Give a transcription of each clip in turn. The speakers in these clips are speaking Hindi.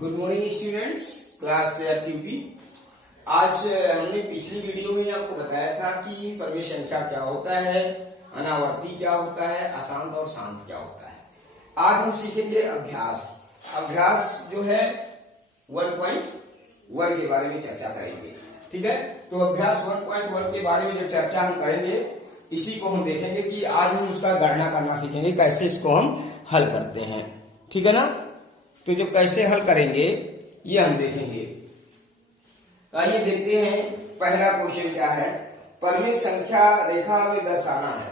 Good morning students, class UP. आज हमने पिछली वीडियो में आपको बताया था कि परमेय संख्या क्या होता है, अनावर्ती क्या होता है, अशांत और शांत क्या होता है। आज हम सीखेंगे अभ्यास। अभ्यास जो है 1.1 के बारे में चर्चा करेंगे। ठीक है, तो अभ्यास 1.1 के बारे में जब चर्चा हम करेंगे, इसी को हम देखेंगे कि आज हम उसका गणना करना सीखेंगे, कैसे इसको हम हल करते हैं। ठीक है ना, तो जब कैसे हल करेंगे ये हम देखेंगे। आइए देखते हैं पहला क्वेश्चन क्या है। परमेय संख्या रेखा में दर्शाना है।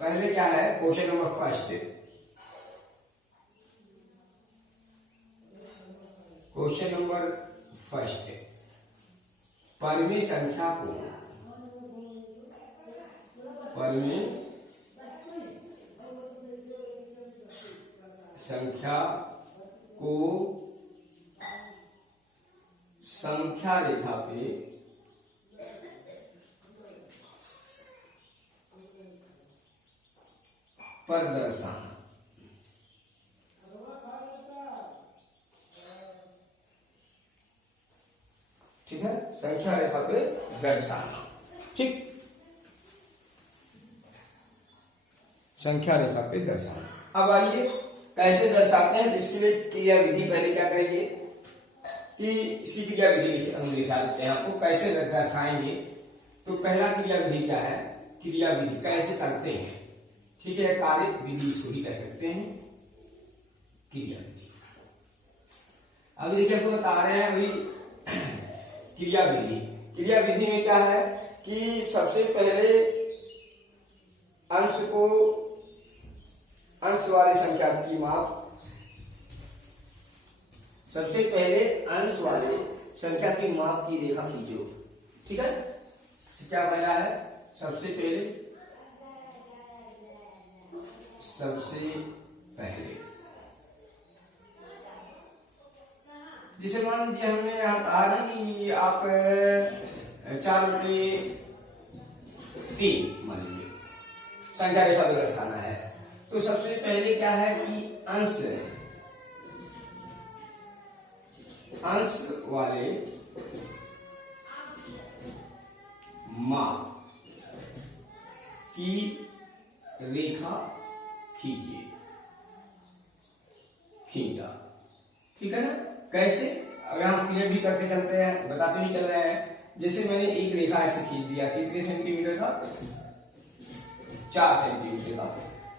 पहले क्या है, question number first. Question number first, परमेय संख्या को संख्या रेखा पे पर दर्शाना। ठीक है, संख्या रेखा पे दर्शाना। ठीक, संख्या रेखा पे दर्शाना। अब आइए कैसे दर्शाते हैं, इसके लिए क्रिया विधि पहले क्या करेंगे कि इसी क्रिया विधि हम लिखा देते हैं आपको, कैसे दर्शाएंगे। तो पहला क्रिया विधि क्या है, क्रिया विधि कैसे करते हैं। ठीक है, कार्य विधि इसको भी कह सकते हैं, क्रिया विधि। अभी देखिए आपको बता रहे हैं अभी क्रिया विधि। क्रिया विधि में क्या है कि सबसे पहले अंश वाली संख्या की माप, सबसे पहले अंश वाले संख्या की माप की रेखा खींचो। ठीक है, क्या पहला है, सबसे पहले जिसे मान लीजिए हमने यहाँ कहा ना कि आप 4/3 मान लीजिए संख्या रेखा को दर्शाना है। तो सबसे पहले क्या है कि अंश वाले माप की रेखा खींचा। ठीक है ना, कैसे, अगर हम क्लियर भी करते चलते हैं, बताते भी चल रहे हैं। जैसे मैंने एक रेखा ऐसे खींच दिया, कितने सेंटीमीटर था, 4 सेंटीमीटर का।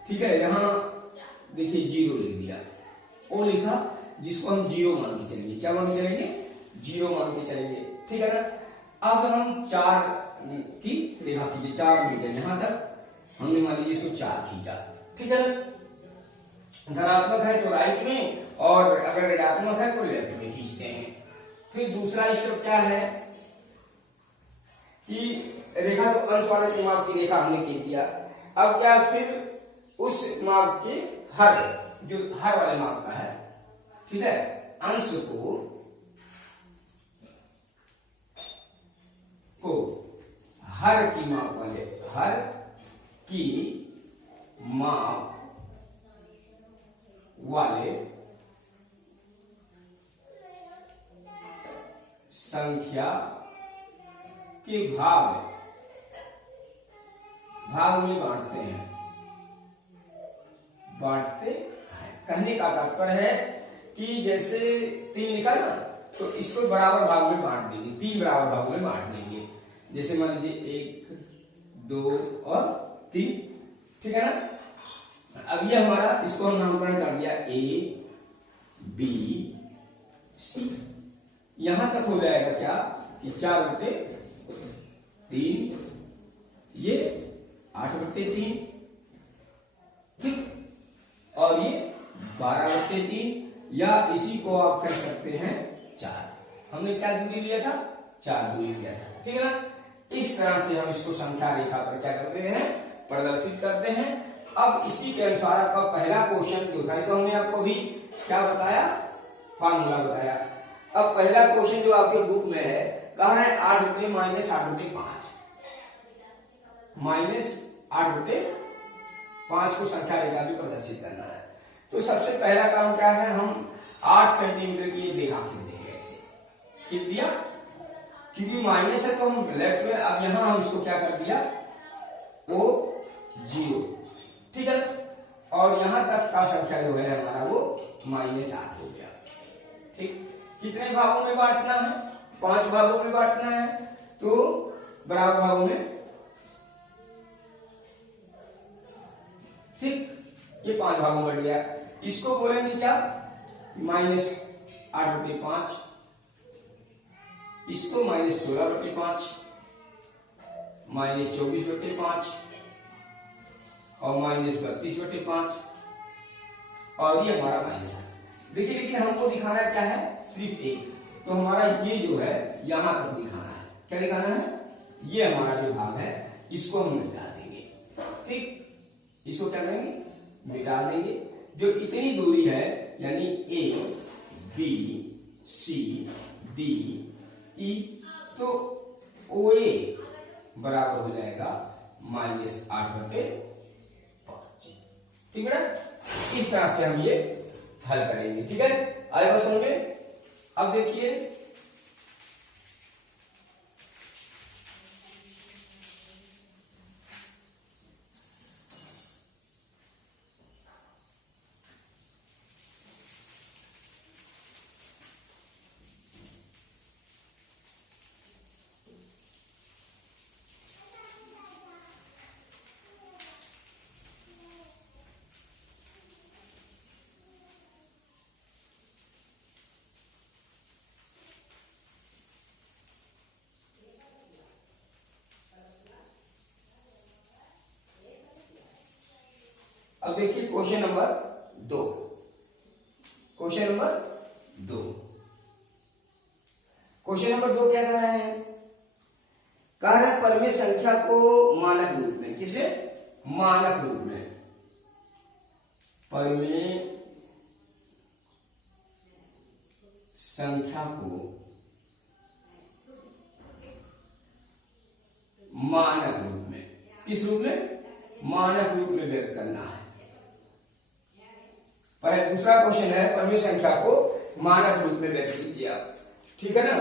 ठीक है, यहां देखिए 0 लिख दिया, वो लिखा जिसको हम 0 मान के चलेंगे। क्या मान के चलेंगे, 0 मान के चलेंगे। ठीक है ना, अब हम 4 की रेखा खींचे, 4 मीटर यहां तक हमने मान लीजिए इसको 4 खींचा। ठीक है ना, धनात्मक है तो राइट में, और अगर ऋणात्मक है तो लेफ्ट में खींचते हैं। फिर दूसरा स्टेप क्या है कि रेखा तो अंश वाले के माप की रेखा हमने खींच दिया। अब क्या, फिर उस माप के जो हर वाले माप का है, ठीक है, अंश को हर की माप वाले, हर की माप वाले संख्या के भाग में बांटते हैं। कहने का तात्पर्य है कि जैसे 3 लिखा ना, तो इसको बराबर भाग में बांट देंगे, 3 बराबर भागों में बांट देंगे। जैसे मान लीजिए 1, 2 और 3। ठीक है ना, अब ये हमारा, इसको हम नामकरण कर दिया A, B, C। यहां तक हो जाएगा क्या कि 4/3, ये 8/3, ठीक, और ये 12/3, या इसी को आप कह सकते हैं 4। हमने क्या दूरी लिया था, 4 दूरी लिया था। ठीक है ना, इस तरह से हम इसको संख्या रेखा पर क्या करते हैं, प्रदर्शित करते हैं। अब इसी के अनुसार आपका पहला क्वेश्चन जो था, तो हमने आपको भी क्या बताया, फार्मूला बताया। अब पहला क्वेश्चन जो आपके बुक में है, कहा है 8/- -8/5, -8/5 को संख्या रेखा भी प्रदर्शित करना है। तो सबसे पहला काम क्या है, हम 8 सेंटीमीटर की रेखा खींच देंगे, ऐसे खींच दिया। क्योंकि माइनस है तो हम लेफ्ट में, अब यहां हम इसको क्या कर दिया, O 0, ठीक है। और यहां तक का संख्या जो है हमारा वो -8 हो गया, ठीक। कितने भागों में बांटना है, 5 भागों में बांटना है, तो बराबर भागों में, ठीक। ये 5 भागों में बढ़ गया। इसको बोलेंगे क्या, -8/5, इसको -16/5, -24/5 और -32/5, और ये हमारा -8। देखिए, लेकिन हमको दिखाना क्या है, सिर्फ एक। तो हमारा ये जो है यहां तक दिखाना है। क्या दिखाना है, ये हमारा जो भाग है इसको हम मिटा देंगे, ठीक। इसको क्या करेंगे, मिटा देंगे। जो इतनी दूरी है यानी A, B, C, D, E, तो OA बराबर हो जाएगा -8/5, ठीक है ना। इस तरह से हम ये हल करेंगे, ठीक है। आए बस समझ में। अब देखिए, अब देखिए क्वेश्चन नंबर 2। क्वेश्चन नंबर 2 क्या कह रहे हैं, कह रहे परिमेय संख्या को मानक रूप में, किसे, मानक रूप में, परिमेय संख्या को मानक रूप में, किस रूप में, मानक रूप में व्यक्त करना है। पहले दूसरा क्वेश्चन है, परिमेय संख्या को मानक रूप में व्यक्त कीजिए आप, ठीक है ना।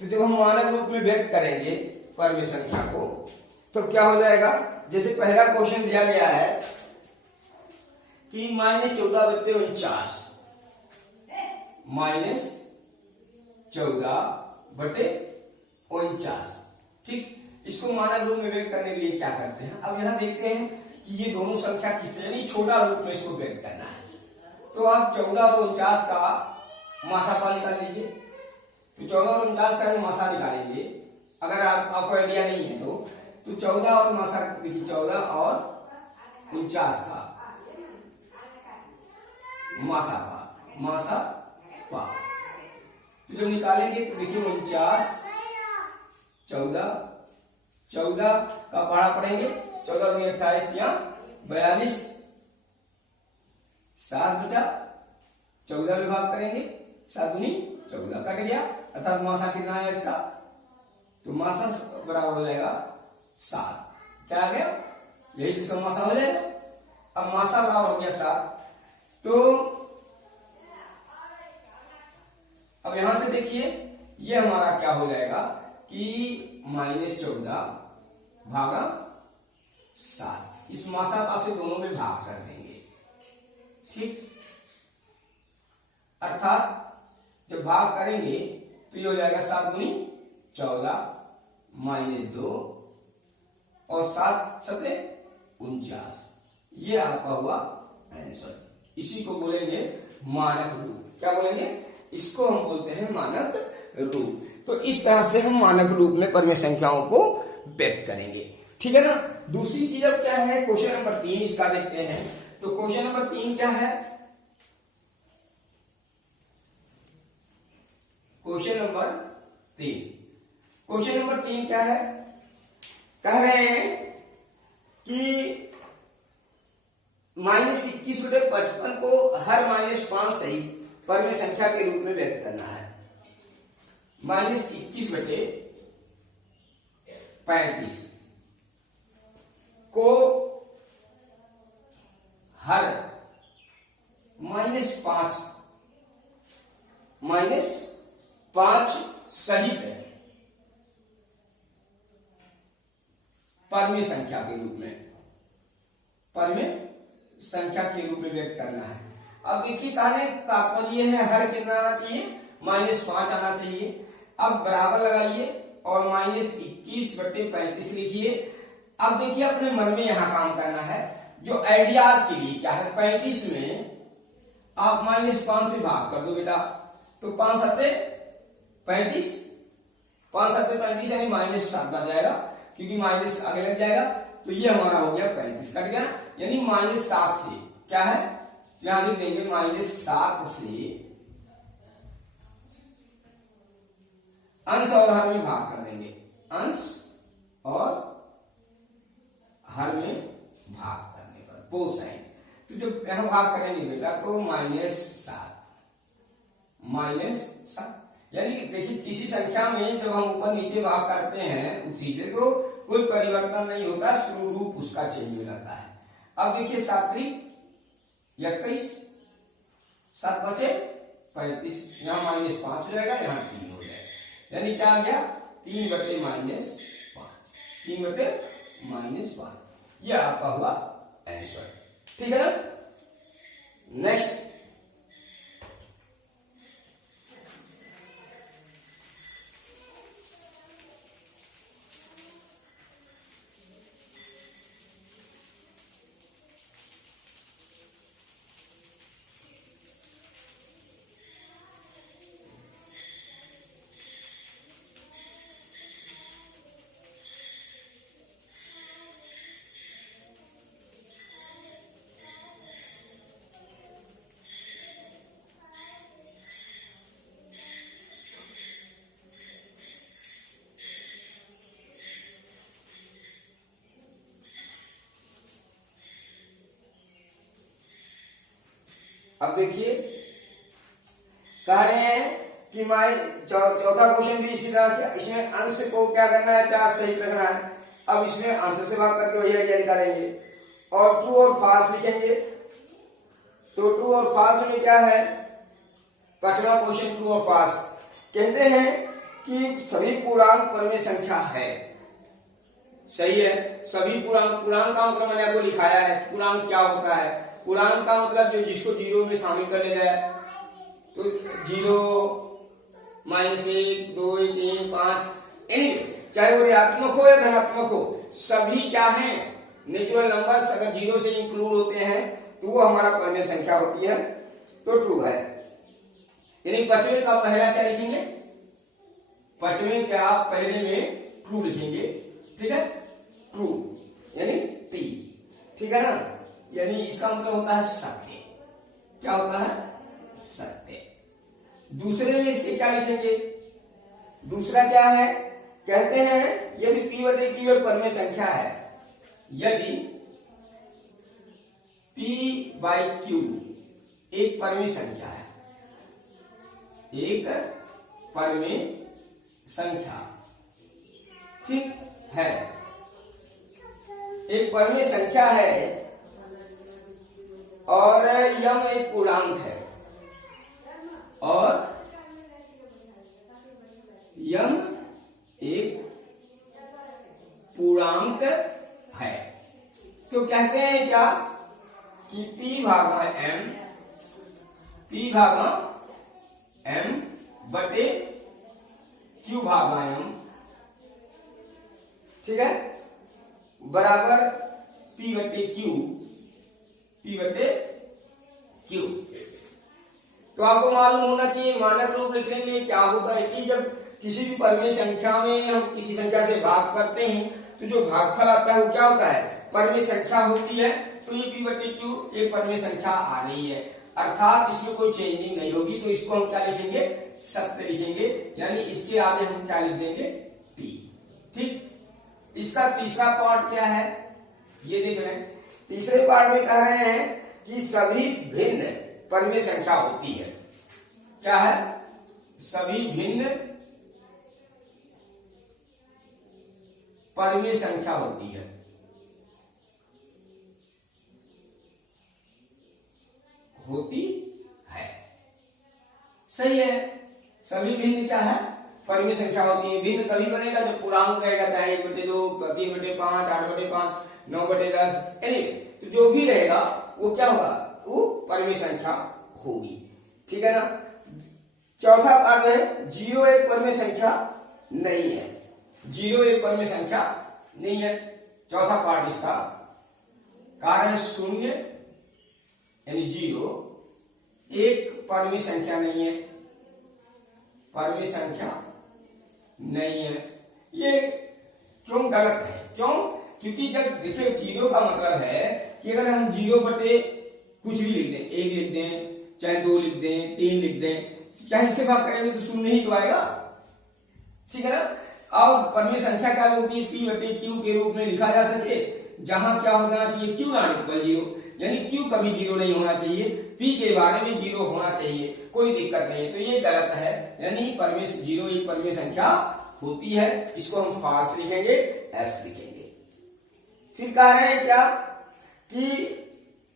तो जब हम मानक रूप में व्यक्त करेंगे परिमेय संख्या को, तो क्या हो जाएगा, जैसे पहला क्वेश्चन दिया गया है कि -14/49, -14/49, ठीक। इसको मानक रूप में व्यक्त करने के लिए क्या करते हैं, अब यहां देखते हैं कि ये दोनों संख्या किससे, यानी छोटा रूप में इसको व्यक्त करना है। तो आप 14 और 49 का मासापा निकाल लीजिए। तो 14 और 49 का मासा निकालेंगे, अगर आपको आइडिया नहीं है तो 14 और मासा देखिए, 14 और 49 का मासापा, तो जब निकालेंगे तो देखिए 49, 14 का पढ़ा पढ़ेंगे, 14 दूनी 28 या 42, 7 बचा, 14 में भाग करेंगे, 7 दूनी 14 का दिया, अर्थात मासा कितना है इसका, तो मासा बराबर हो जाएगा 7। क्या आ गया, यही इसका मासा हो जाएगा। अब मासा बराबर हो गया 7, तो अब यहां से देखिए ये हमारा क्या हो जाएगा कि -14/7, इस मासा से दोनों में भाग कर देंगे, ठीक। अर्थात जब भाग करेंगे तो ये हो जाएगा 7 दूनी 14 -2 और 7 सत्ते 49, ये आपका हुआ आंसर। इसी को बोलेंगे मानक रूप। क्या बोलेंगे, इसको हम बोलते हैं मानक रूप। तो इस तरह से हम मानक रूप में परिमेय संख्याओं को व्यक्त करेंगे, ठीक है ना। दूसरी चीज अब क्या है, क्वेश्चन नंबर 3 इसका देखते हैं। तो क्वेश्चन नंबर 3 क्या है, क्वेश्चन नंबर 3 क्या है, कह रहे हैं कि -21/55 को हर -5 सहित परिमेय संख्या के रूप में व्यक्त करना है। -21/35 को हर -5 -5 सहित परमेय संख्या के रूप में, परमेय संख्या के रूप में व्यक्त करना है। अब देखिए कहने तात्पर्य है हर कितना आना चाहिए, -5 आना चाहिए। अब बराबर लगाइए और -21/35 लिखिए। अब देखिए अपने मन में यहां काम करना है, जो आइडियाज के लिए क्या है, 35 में आप -5 से भाग कर दो बेटा, तो 5 सत्ते 35, 5 सत्ते 35 यानी -7 बच जाएगा, क्योंकि माइनस आगे लग जाएगा। तो ये हमारा हो गया 35, कट गया, यानी -7 से क्या है, यहां लिख देंगे -7 से अंश और हर में भाग कर देंगे, अंश और हर में भाग करने पर बोथ साइड। तो जब यहां भाग करेंगे बेटा तो -7 यानी देखिए किसी संख्या में जब हम ऊपर नीचे भाग करते हैं उसी से तो कोई परिवर्तन नहीं होता, स्वरूप उसका चेंज हो जाता है। अब देखिए 7 × 21, 7 बचे 35, यहाँ -5 हो जाएगा, यहाँ 3 हो जाएगा, यानी क्या आ गया 3/-5, 3/-5, यह आपका हुआ आंसर। ठीक है ना। नेक्स्ट, अब देखिए कह रहे हैं कि चौथा क्वेश्चन भी इसी तरह का, इसमें अंश को क्या करना है, 4 सही रखना है। अब इसमें अंश से भाग करके वही आइडिया निकालेंगे और ट्रू और फॉल्स लिखेंगे। तो ट्रू और फॉल्स में क्या है, 5वां क्वेश्चन ट्रू और फॉल्स कहते हैं कि सभी पूर्णांक परमेय संख्या है। सही है, सभी पूर्णांक का मतलब मैंने आपको लिखाया है, पूर्णांक क्या होता है। पूर्णांक का मतलब जो जिसको 0 में शामिल कर लिया जाए, तो 0, -1, 2, 3, 5, चाहे वो ऋणात्मक हो या धनात्मक हो, सभी क्या है नेचुरल नंबर्स। अगर 0 से इंक्लूड होते हैं तो वो हमारा परमेय संख्या होती है, तो ट्रू है। यानी 5वें का पहला क्या लिखेंगे, 5वें का पहले में ट्रू लिखेंगे। ठीक है, ट्रू यानी टी, ठीक है ना, यानी इसका मतलब होता है सत्य। क्या होता है, सत्य। दूसरे में इसके क्या लिखेंगे, दूसरा क्या है, कहते हैं यदि P/Q एक परमेय संख्या है, यदि P/Q एक परमेय संख्या है, एक परमेय संख्या, ठीक है, एक परमेय संख्या है और यम एक पूर्णांक है, और यम एक पूर्णांक है, तो कहते हैं क्या कि P/M बटे Q/M, ठीक है, बराबर P/Q। तो आपको मालूम होना चाहिए मानक रूप लिखने के लिए क्या होता है कि जब किसी भी परमेय संख्या में हम किसी संख्या से भाग करते हैं तो जो भागफल आता है वो क्या होता है, परमेय संख्या होती है। तो ये P/Q एक परमेय संख्या आ रही है, अर्थात इसमें कोई चेंजिंग नहीं होगी, तो इसको हम क्या लिखेंगे, सत्य लिखेंगे, यानी इसके आगे हम क्या लिख देंगे, P। ठीक, इसका तीसरा पार्ट क्या है ये देख लें। तीसरे पार्ट में कह रहे हैं कि सभी भिन्न परमेय संख्या होती है। क्या है, सभी भिन्न परमेय संख्या होती है। होती है, सही है। सभी भिन्न क्या है, परिमेय संख्या होती है। भिन्न तभी बनेगा जब पूर्णांक रहेगा, चाहे 1/2, 3/5, 8/5, 9/10, तो जो भी रहेगा वो क्या होगा, वो परिमेय संख्या होगी। ठीक है ना। चौथा पार्ट है 0 एक परिमेय संख्या नहीं है। 0 एक परिमेय संख्या नहीं है। चौथा पार्ट इसका कारण है 0 यानी 0 एक परिमेय संख्या नहीं है, परिमेय संख्या नहीं है। ये क्यों गलत है, क्यों? क्योंकि जब देखिए 0 का मतलब है कि अगर हम 0 बटे कुछ भी लिख दें, 1 लिख दें, चाहे 2 लिख दें, 3 लिख दें, चाहे इससे भाग करेंगे तो 0 ही तो आएगा। ठीक है ना। अब परिमेय संख्या क्या होती है, P बटे Q के रूप में लिखा जा सके, जहां क्या हो जाना चाहिए, Q नॉट इक्वल 0, यानी Q कभी 0 नहीं होना चाहिए, P के बारे में 0 होना चाहिए, कोई दिक्कत नहीं है। तो ये गलत है, यानी परिमेय 0 एक परिमेय संख्या होती है, इसको हम फॉल्स लिखेंगे, F लिखेंगे। फिर कह रहे हैं क्या कि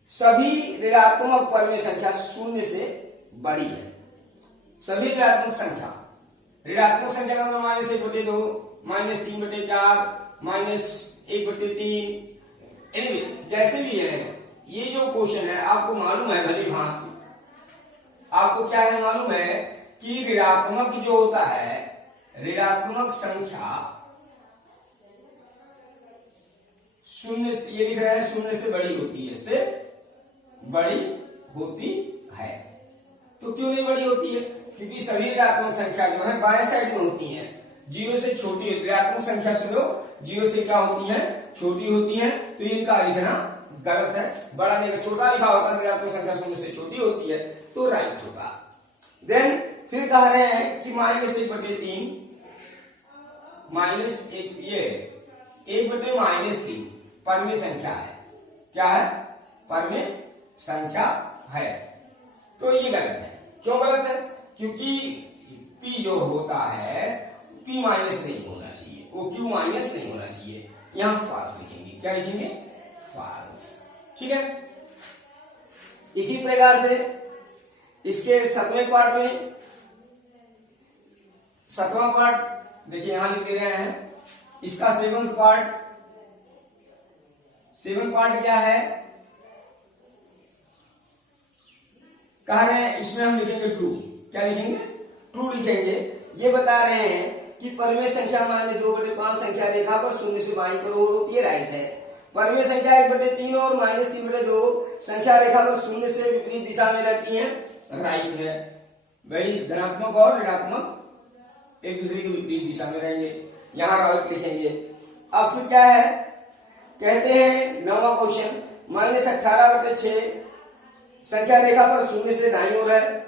सभी ऋणात्मक परिमेय संख्या 0 से बड़ी है। सभी ऋणात्मक संख्या, ऋणात्मक संख्या का मतलब -1/2, -3/4, -1/3, एनीवे जैसे भी है। ये जो क्वेश्चन है आपको मालूम है भली भांति, आपको क्या है मालूम है कि ऋणात्मक जो होता है, ऋणात्मक संख्या 0 से, ये लिख रहा है 0 से बड़ी होती है, से बड़ी होती है। तो क्यों नहीं बड़ी होती है? क्योंकि सभी ऋणात्मक संख्या जो है बाएं साइड में होती है, 0 से छोटी होती है। ऋणात्मक संख्या सुनो 0 से क्या होती है, छोटी होती है। तो इनका लिखना गलत है, बड़ा नहीं, छोटा लिखा होता है। ऋणात्मक संख्या 0 से छोटी होती है तो राइट होगा। देन फिर कह रहे हैं कि -1/3, -1/-3 परिमेय संख्या है। क्या है? परिमेय संख्या है। तो ये गलत है। क्यों गलत है? क्योंकि P जो होता है P- नहीं होना चाहिए, वो Q- नहीं होना चाहिए। यहां फॉल्स लिखेंगे। क्या लिखेंगे? फॉल्स। ठीक है। इसी प्रकार से इसके 7वें पार्ट में, 7वां पार्ट देखिए यहां लिख दे रहे हैं। इसका 7th पार्ट, 7th पार्ट क्या है, कह रहे हैं इसमें हम लिखेंगे ट्रू। क्या लिखेंगे? ट्रू लिखेंगे। ये बता रहे हैं कि परिमेय संख्या -2/5 संख्या रेखा पर 0 से बाईं ओर होती है, राइट है। परिमेय संख्या 1/3 और -3/2 संख्या रेखा पर 0 से विपरीत दिशा में रहती है, राइट है। भाई धनात्मक और ऋणात्मक एक दूसरे के विपरीत दिशा में रहेंगे, यहां राइट लिखेंगे। अब फिर क्या है, कहते हैं 9वां क्वेश्चन, -18/6 संख्या रेखा पर 0 से दाईं ओर है,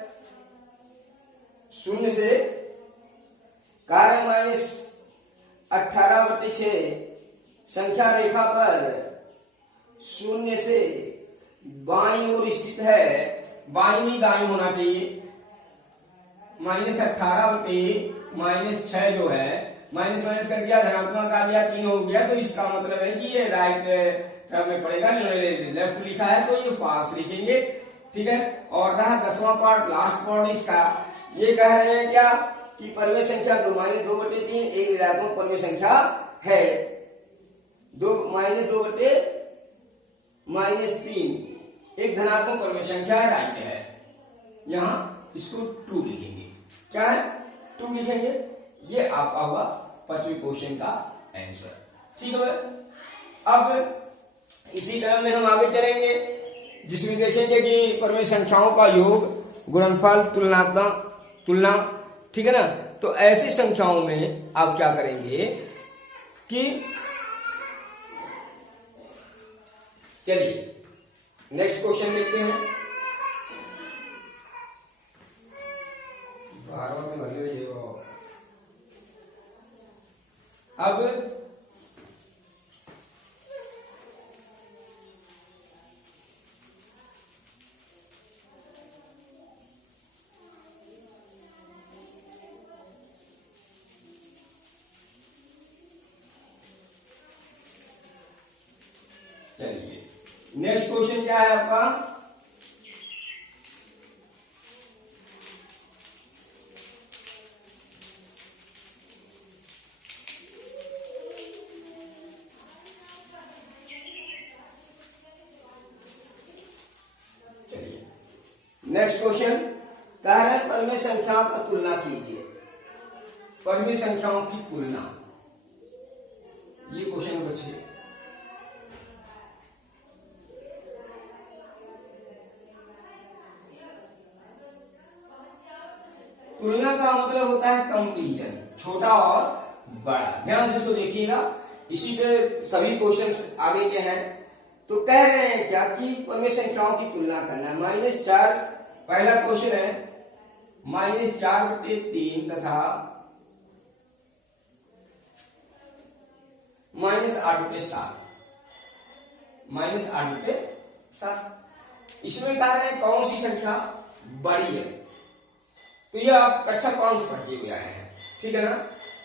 0 से कारण -18/6 संख्या रेखा पर 0 से बाईं ओर स्थित है। बाईं नहीं दाईं होना चाहिए। -18/-6 जो है, माइनस माइनस कर दिया, धनात्मक आ गया, 3 हो गया, तो इसका मतलब है कि ये राइट टर्म में पड़ेगा, लेफ्ट लिखा है तो ये फॉल्स लिखेंगे। ठीक है। और रहा 10वां पार्ट, लास्ट पार्ट इसका, ये कह रहे हैं क्या कि परिमेय संख्या 2/3 एक ऋणात्मक परिमेय संख्या है, 2/-3 एक धनात्मक परिमेय संख्या है, राइट है। यहां इसको ट्रू लिखेंगे। क्या है? ट्रू लिखेंगे। ये आपका हुआ 5वें क्वेश्चन का आंसर। ठीक है। अब इसी क्रम में हम आगे चलेंगे, जिसमें देखेंगे कि परिमेय संख्याओं का योग, गुणनफल, तुलना। ठीक है ना। तो ऐसी संख्याओं में आप क्या करेंगे कि चलिए नेक्स्ट क्वेश्चन देखते हैं। 12 में भले रहिए। अब चलिए नेक्स्ट क्वेश्चन क्या है आपका, नेक्स्ट क्वेश्चन कह रहे हैं परिमेय संख्याओं का तुलना कीजिए। परिमेय संख्याओं की तुलना, ये क्वेश्चन बच्चे तुलना का मतलब होता है कंपैरिजन, छोटा और बड़ा। ध्यान से तो देखिएगा, इसी पे सभी क्वेश्चंस आगे के हैं। तो कह रहे हैं क्या कि परिमेय संख्याओं की तुलना करना है। -4 पहला क्वेश्चन है, -4/3 तथा -8/7, -8/7। इसमें कह रहे हैं कौन सी संख्या बड़ी है। तो ये आप कक्षा 5 से पढ़ के हुए आए हैं, ठीक है ना।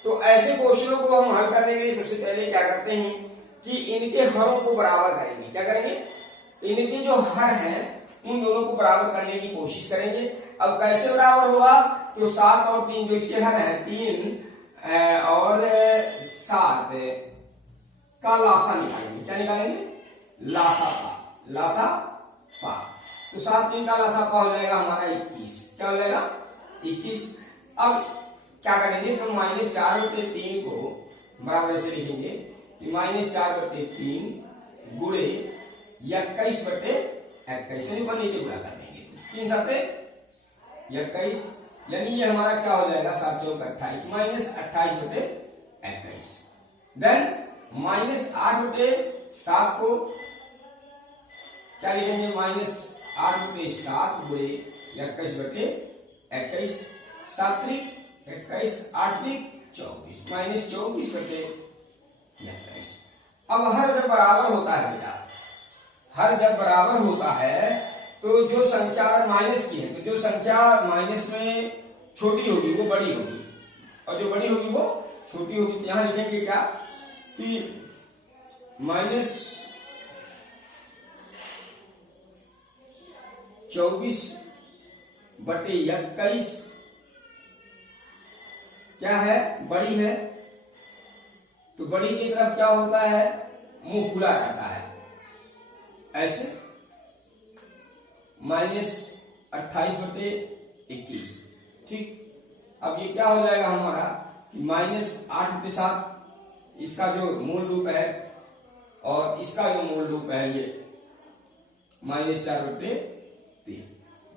तो ऐसे क्वेश्चनों को हम हल करने के लिए सबसे पहले क्या करते हैं कि इनके हरों को बराबर करेंगे। क्या करेंगे, इनके जो हर हैं उन दोनों को बराबर करने की कोशिश करेंगे। अब कैसे बराबर होगा, तो 7 और 3 जो इसके हर हैं, 3 और 7 का लासा निकालेंगे। क्या निकालेंगे, लासा पा। तो 7 3 का लासा पा हो जाएगा हमारा 21। क्या हो जाएगा, 21। अब क्या करेंगे, तो -4/3 को बराबर ऐसे लिखेंगे कि -4/3 गुणे 21/21 से ऊपर नीचे गुणा कर देंगे। 3 7 21, यानी ये हमारा क्या हो जाएगा, 7 4 28, -28/21। देन -8/7 को क्या लिखेंगे, -8/7 गुणे 21/21, 7 3 21, 8 3 24, -24/21। अब हर जब बराबर होता है बेटा, हर जब बराबर होता है तो जो संख्या माइनस की है, तो जो संख्या माइनस में छोटी होगी वो बड़ी होगी, और जो बड़ी होगी वो छोटी होगी। तो यहां लिखेंगे क्या कि -24/21 क्या है, बड़ी है। तो बड़ी की तरफ क्या होता है, मुंह खुला रहता है ऐसे। -28/21, ठीक। अब ये क्या हो जाएगा हमारा कि -8/7 इसका जो मूल रूप है, और इसका जो मूल रूप है ये -4/3,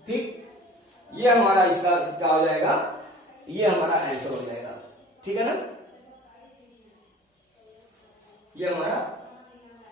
ठीक। ये हमारा इसका क्या हो जाएगा, ये हमारा आंसर हो जाएगा, ठीक है ना। ये हमारा